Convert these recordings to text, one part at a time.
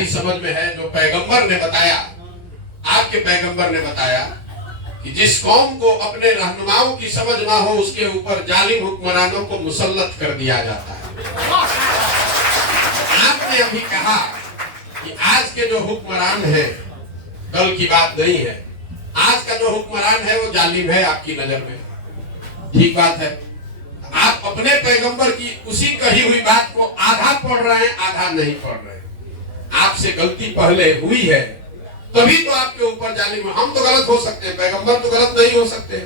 हमारी समझ में है, जो पैगंबर ने बताया, आपके पैगंबर ने बताया कि जिस कौम को अपने रहनुमाओं की समझ ना हो उसके ऊपर जालिम हुक्मरानों को मुसल्लत कर दिया जाता है। आपने अभी कहा कि आज के जो हुक्मरान है, कल की बात नहीं है, आज का जो हुक्मरान है वो जालिम है आपकी नजर में। ठीक बात है, आप अपने पैगंबर की उसी कही हुई बात को आधा पढ़ रहे हैं, आधा नहीं पढ़ रहे। आपसे गलती पहले हुई है तभी तो आपके ऊपर जालिम। हम तो गलत हो सकते हैं, पैगंबर तो गलत नहीं हो सकते।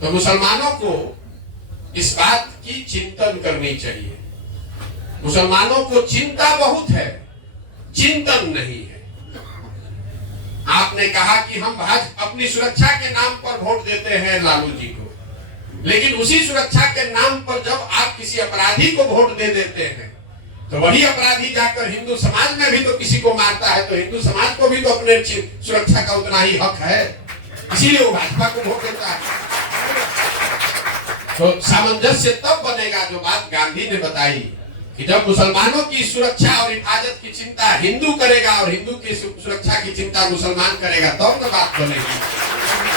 तो मुसलमानों को इस बात की चिंतन करनी चाहिए। मुसलमानों को चिंता बहुत है, चिंतन नहीं है। आपने कहा कि हम अपनी सुरक्षा के नाम पर वोट देते हैं लालू जी को, लेकिन उसी सुरक्षा के नाम पर जब आप किसी अपराधी को वोट दे देते हैं तो वही अपराधी जाकर हिंदू समाज में भी तो किसी को मारता है, तो हिंदू समाज को भी तो अपने सुरक्षा का उतना ही हक है, इसीलिए वो भाजपा को वोट देता है। तो सामंजस्य तब बनेगा जो बात गांधी ने बताई कि जब मुसलमानों की सुरक्षा और हिफाजत की चिंता हिंदू करेगा और हिंदू की सुरक्षा की चिंता मुसलमान करेगा, तब तो बात बनेगी।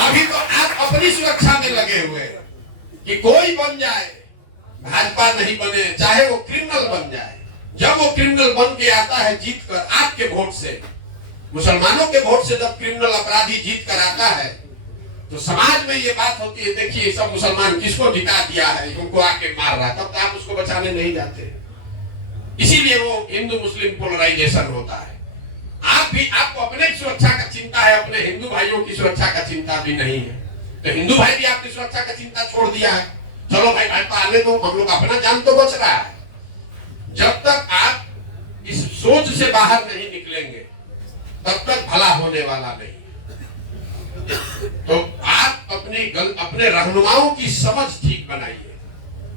अभी तो आप अपनी सुरक्षा में लगे हुए कि कोई बन जाए, भाजपा नहीं बने, चाहे वो क्रिमिनल बन जाए। जब वो क्रिमिनल बन के आता है जीत कर आपके वोट से, मुसलमानों के वोट से जब क्रिमिनल अपराधी जीत कर आता है तो समाज में ये बात होती है, देखिए सब मुसलमान किसको जिता दिया है, उनको आके मार रहा, तब तो आप उसको बचाने नहीं जाते। इसीलिए वो हिंदू मुस्लिम पोलराइजेशन होता है। आपको अपने सुरक्षा का चिंता है, अपने हिंदू भाइयों की सुरक्षा का चिंता भी नहीं है। तो हिंदू भाई भी आपकी सुरक्षा का चिंता छोड़ दिया है, चलो भाई भाजपा आने दो, हम लोग अपना जान तो बच रहा है। जब तक आप इस सोच से बाहर नहीं निकलेंगे तब तक भला होने वाला नहीं। तो आप अपने रहनुमाओं की समझ ठीक बनाइए।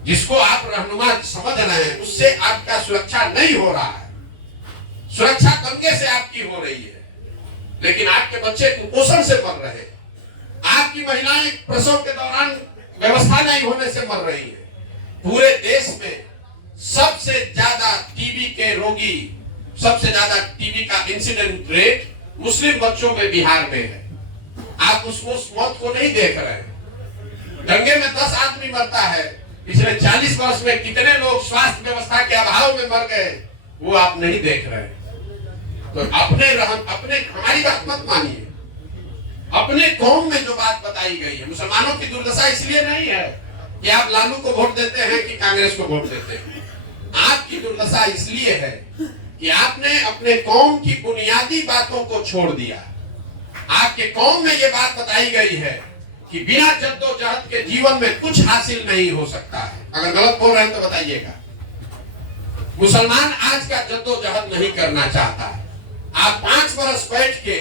जिसको आप रहनुमा समझ रहे हैं उससे आपका सुरक्षा नहीं हो रहा है, सुरक्षा दंगे से आपकी हो रही है, लेकिन आपके बच्चे कुपोषण से मर रहे हैं, आपकी महिलाएं प्रसव के दौरान व्यवस्था नहीं होने से मर रही है। पूरे देश में सबसे ज्यादा टीबी के रोगी, सबसे ज्यादा टीबी का इंसिडेंट रेट मुस्लिम बच्चों में बिहार में है। आप उस मौत को नहीं देख रहे हैं। दंगे में 10 आदमी मरता है, पिछले 40 वर्ष में कितने लोग स्वास्थ्य व्यवस्था के अभाव में मर गए वो आप नहीं देख रहे। तो अपने हमारी बात मत मानिए, अपने कौम में जो बात बताई गई है। मुसलमानों की दुर्दशा इसलिए नहीं है कि आप लालू को वोट देते हैं कि कांग्रेस को वोट देते हैं। आपकी दुर्दशा इसलिए है कि आपने अपने कौम की बुनियादी बातों को छोड़ दिया। आपके कौम में यह बात बताई गई है कि बिना जद्दोजहद के जीवन में कुछ हासिल नहीं हो सकता है। अगर गलत बोल रहे हैं तो बताइएगा। मुसलमान आज का जद्दोजहद नहीं करना चाहता है। आप 5 वर्ष बैठ के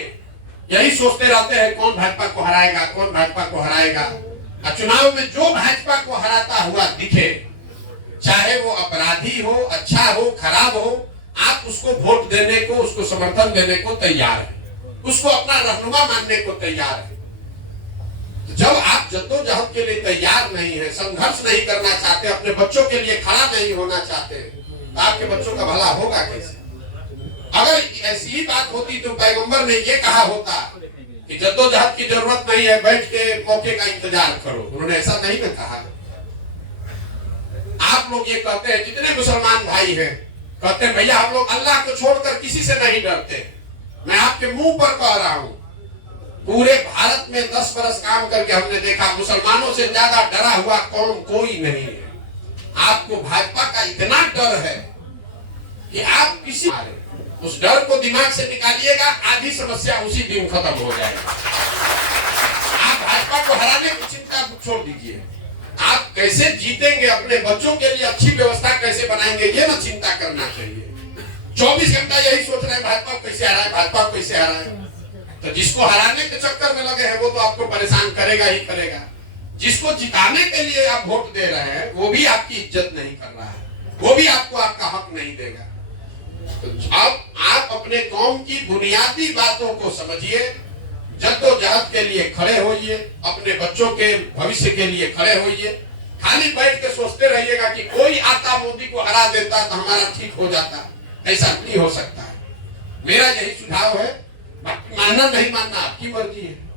यही सोचते रहते हैं कौन भाजपा को हराएगा, कौन भाजपा को हराएगा। चुनाव में जो भाजपा को हराता हुआ दिखे, चाहे वो अपराधी हो, अच्छा हो, खराब हो, आप उसको वोट देने को, उसको समर्थन देने को तैयार है, उसको अपना रहनुमा मानने को तैयार है। तो जब आप जद्दोजहद के लिए तैयार नहीं है, संघर्ष नहीं करना चाहते, अपने बच्चों के लिए खड़ा नहीं होना चाहते, तो आपके बच्चों का भला होगा कैसे? अगर ऐसी ही बात होती तो पैगंबर ने ये कहा होता कि जद्दोजहद की जरूरत नहीं है, बैठ के मौके का इंतजार करो। उन्होंने ऐसा नहीं ना कहा। आप लोग ये कहते हैं, जितने मुसलमान भाई हैं कहते हैं भैया हम लोग अल्लाह को छोड़कर किसी से नहीं डरते। मैं आपके मुंह पर कह रहा हूं, पूरे भारत में 10 बरस काम करके हमने देखा मुसलमानों से ज्यादा डरा हुआ कौम कोई नहीं है। आपको भाजपा का इतना डर है कि आप किसी उस डर को दिमाग से निकालिएगा, आधी समस्या उसी दिन खत्म हो जाएगी। आप भाजपा को हराने की चिंता छोड़ दीजिए, आप कैसे जीतेंगे, अपने बच्चों के लिए अच्छी व्यवस्था कैसे बनाएंगे, ये ना चिंता करना चाहिए। 24 घंटा यही सोच रहे हैं भाजपा कैसे हराए, भाजपा कैसे हराए। तो जिसको हराने के चक्कर में लगे हैं वो तो आपको परेशान करेगा ही करेगा। जिसको जिताने के लिए आप वोट दे रहे हैं वो भी आपकी इज्जत नहीं कर रहा है, वो भी आपको आपका हक नहीं देगा। तो अब आप अपने कौम की बुनियादी बातों को समझिए, जद्दोजहद के लिए खड़े होइए, अपने बच्चों के भविष्य के लिए खड़े होइए। खाली बैठ के सोचते रहिएगा कि कोई आता मोदी को हरा देता तो हमारा ठीक हो जाता, ऐसा नहीं हो सकता है। मेरा यही सुझाव है। बाकी मानना नहीं मानना आपकी मर्जी है।